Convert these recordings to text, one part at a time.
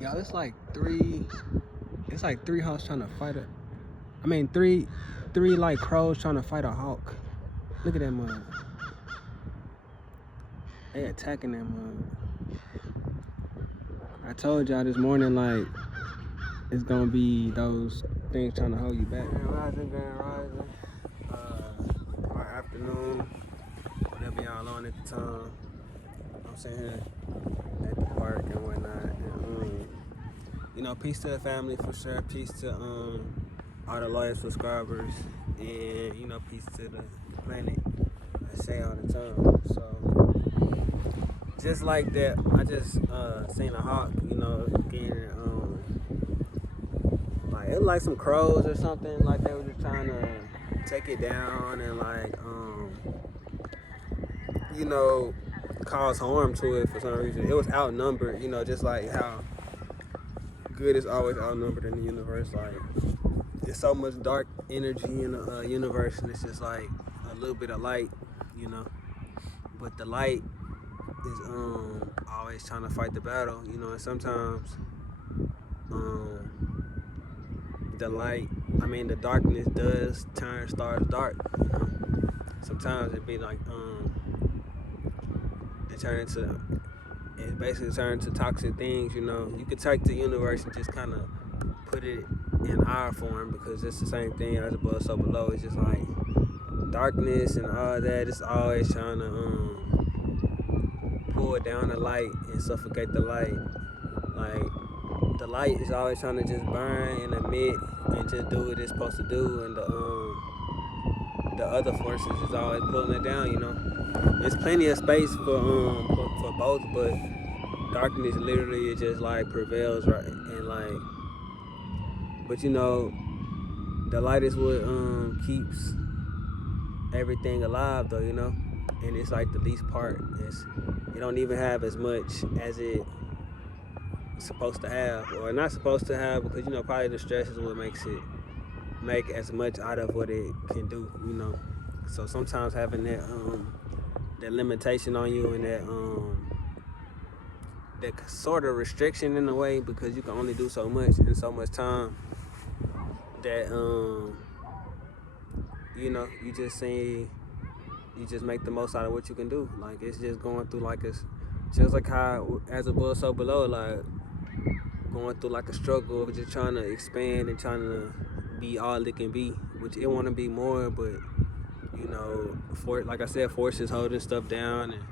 Yo, it's like three hawks trying to fight it. I mean, three like crows trying to fight a hawk. Look at that mug. They attacking that mug. I told y'all this morning, like, it's gonna be those things trying to hold you back. Grand rising. Or afternoon, whatever y'all on at the time. I'm sitting here at the park and whatnot. And, you know, peace to the family for sure. Peace to all the loyal subscribers, and you know, peace to the planet. I say all the time. So just like that, I just seen a hawk. You know, getting like it was like some crows or something. Like they were just trying to take it down and like you know, cause harm to it for some reason. It was outnumbered. You know, just like how good is always outnumbered in the universe. Like there's so much dark energy in the universe, and it's just like a little bit of light, you know. But the light is always trying to fight the battle, you know. And sometimes the darkness does turn stars dark, you know. Sometimes it be like it basically turns to toxic things, you know. You could take the universe and just kind of put it in our form, because it's the same thing as above so below. It's just like darkness and all that. It's always trying to pull down the light and suffocate the light. Like the light is always trying to just burn and emit and just do what it's supposed to do, and the other forces is always pulling it down, you know. There's plenty of space for both, but darkness literally is just like prevails, right? And like, but you know, the light is what keeps everything alive, though, you know. And it's like the least part. It don't even have as much as it's supposed to have, or not supposed to have, because you know probably the stress is what makes it make as much out of what it can do, you know. So sometimes having that limitation on you, and that sort of restriction in a way, because you can only do so much in so much time, that you know, you just make the most out of what you can do. Like it's just going through like it's just like how as above so below, like going through like a struggle of just trying to expand and trying to be all it can be, which it want to be more, but you know, like I said, forces holding stuff down, and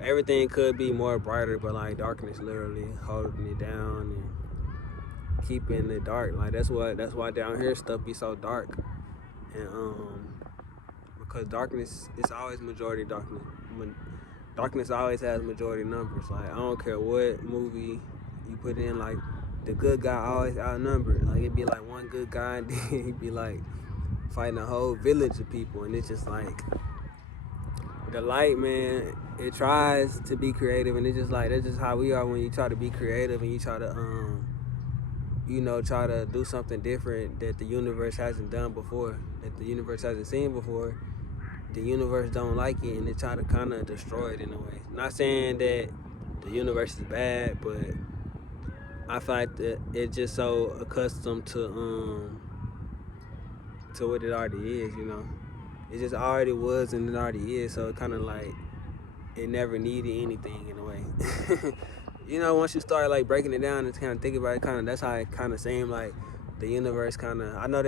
everything could be more brighter, but like darkness literally holding it down and keeping it dark. Like that's why down here stuff be so dark, and because darkness is always majority darkness. When darkness always has majority numbers. Like I don't care what movie you put in, like the good guy always outnumbered. Like it'd be like one good guy, and then he'd be like fighting a whole village of people, and it's just like the light, man. It tries to be creative, and it's just like that's just how we are when you try to be creative and you try to you know, try to do something different that the universe hasn't done before, that the universe hasn't seen before. The universe don't like it, and they try to kind of destroy it in a way. Not saying that the universe is bad, but I feel like that it's just so accustomed to what it already is, you know. It just already was and it already is, so it kind of like it never needed anything in a way. You know, once you start like breaking it down and kind of think about it, that's how it kind of seemed like the universe kind of. I know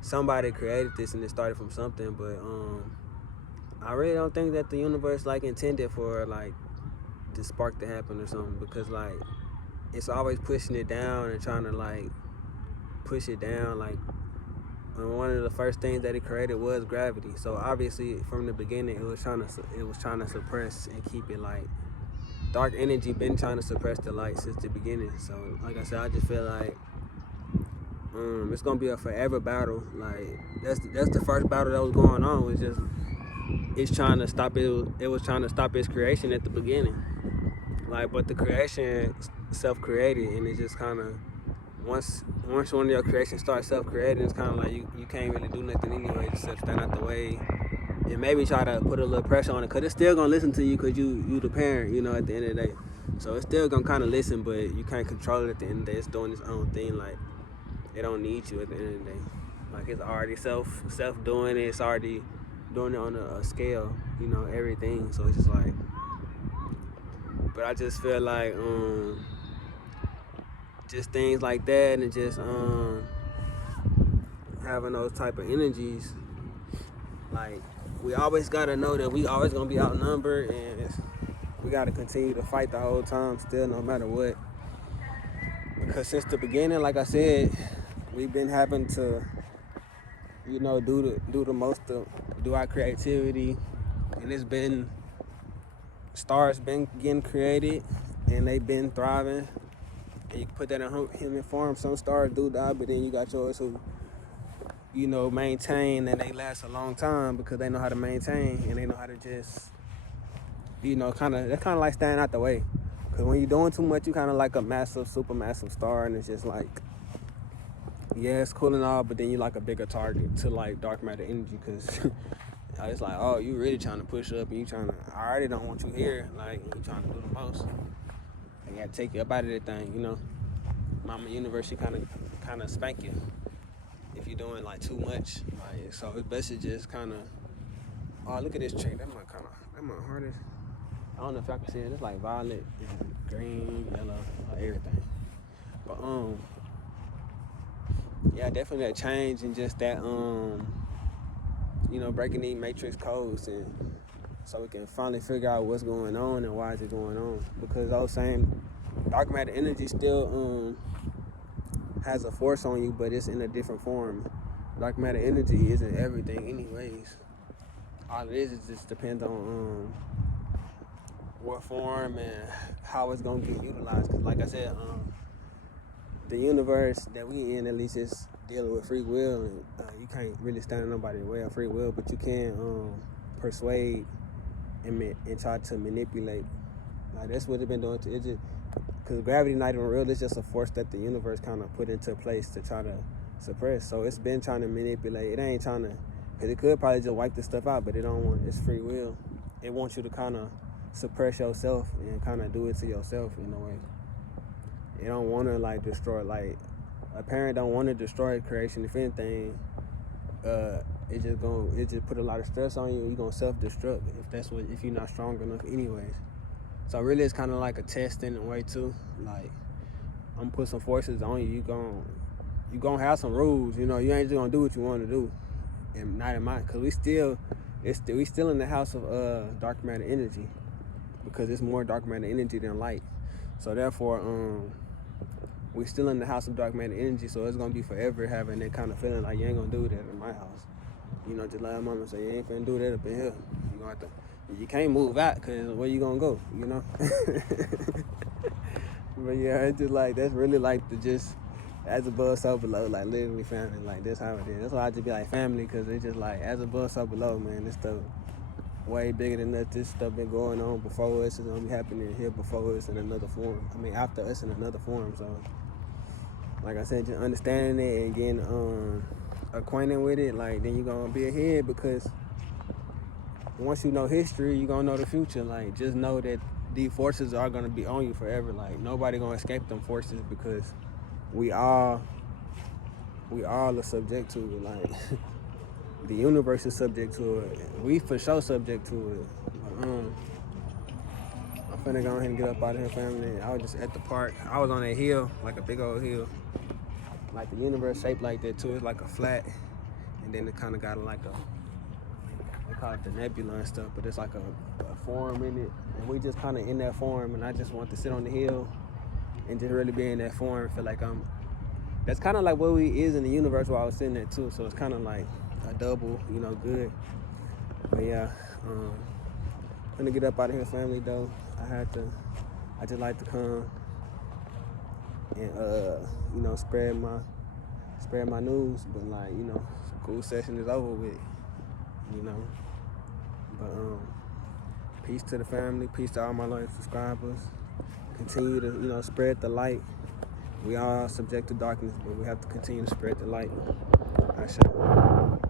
somebody created this and it started from something, but I really don't think that the universe like intended for like the spark to happen or something, because like it's always pushing it down and trying to like push it down. Like one of the first things that it created was gravity. So obviously from the beginning it was trying to suppress and keep it like dark energy been trying to suppress the light since the beginning. So like I said, I just feel like it's gonna be a forever battle. Like that's the first battle that was going on. Was just it's trying to stop it. It was trying to stop its creation at the beginning. Like, but the creation self-created, and it just kind of once one of your creations starts self-creating, it's kind of like you can't really do nothing anyway except stand out the way and maybe try to put a little pressure on it, because it's still gonna listen to you, because you the parent, you know, at the end of the day. So it's still gonna kind of listen, but you can't control it at the end of the day. It's doing its own thing. Like, it don't need you at the end of the day. Like, it's already self doing it. It's already doing it on a scale, everything. So it's just like, but I just feel like just things like that, and just having those type of energies. Like, we always gotta know that we always gonna be outnumbered, and we gotta continue to fight the whole time, still, no matter what. Because since the beginning, like I said, we've been having to, do the most to do our creativity, and stars been getting created, and they been thriving. And you can put that in human form. Some stars do die, but then you got yours who, maintain, and they last a long time because they know how to maintain, and they know how to just, that's kind of like staying out the way. Because when you're doing too much, you kind of like a massive, super massive star, and it's just like, yeah, it's cool and all, but then you like a bigger target to like dark matter energy, because it's like, oh, you really trying to push up, and I already don't want you here, like, you trying to do the most. And you got to take you up out of that thing, Mama Universe, she kind of spank you if you're doing like too much. Like, so it's best to just kind of, oh, look at this tree, that my hardest. I don't know if y'all can see it. It's like violet, green, yellow, everything. But yeah, definitely that change, and just that breaking these matrix codes, and so we can finally figure out what's going on and why is it going on. Because those same dark matter energy still has a force on you, but it's in a different form. Dark matter energy isn't everything anyways. All it is just depends on what form and how it's gonna get utilized. Cause like I said, the universe that we in, at least, is dealing with free will, and you can't really stand in nobody's way of free will, but you can persuade and try to manipulate. Like, that's what it's been doing. It just, because gravity not even real, it's just a force that the universe kind of put into place to try to suppress. So it's been trying to manipulate. It ain't trying to, because it could probably just wipe the stuff out, but it don't want. It's free will. It wants you to kind of suppress yourself and kind of do it to yourself in a way. It don't want to like destroy. Like, a parent don't want to destroy creation. If anything, it just put a lot of stress on you. You're gonna self-destruct if you're not strong enough anyways. So really, it's kind of like a test in a way too. Like, I'm gonna put some forces on you. You gonna have some rules. You ain't just gonna do what you want to do, and not in mind. Cause we still in the house of dark matter energy, because it's more dark matter energy than light. So therefore, we still in the house of dark matter energy. So it's gonna be forever having that kind of feeling like you ain't gonna do that in my house. Just let mama say, you ain't finna do that up in here. You gonna have to. You can't move out, because where you gonna go, But yeah, it's just like, that's really like the just as above, so below, like literally family. Like, that's how it is. That's why I just be like family, because it's just like as above, so below, man. This stuff way bigger than that. This stuff been going on before us. It's gonna be happening here before us in another form. I mean, after us in another form. So, like I said, just understanding it and getting acquainted with it, like, then you're gonna be ahead, because once you know history, you're gonna know the future. Like, just know that these forces are gonna be on you forever. Like, nobody gonna escape them forces, because we all are subject to it. Like, the universe is subject to it. We for sure subject to it. But, I'm finna go ahead and get up out of here, family. I was just at the park. I was on a hill, like a big old hill. Like, the universe shaped like that too. It's like a flat, and then it kind of got like they call it the nebula and stuff, but it's like a form in it, and we just kind of in that form. And I just want to sit on the hill and just really be in that form. Feel like that's kind of like what we is in the universe while I was sitting there too. So it's kind of like a double, good. But yeah, I'm gonna get up out of here, family. Though I just like to come and spread my news. But like, school session is over with. But peace to the family, peace to all my loyal subscribers. Continue to spread the light. We are subject to darkness, but we have to continue to spread the light. I shall.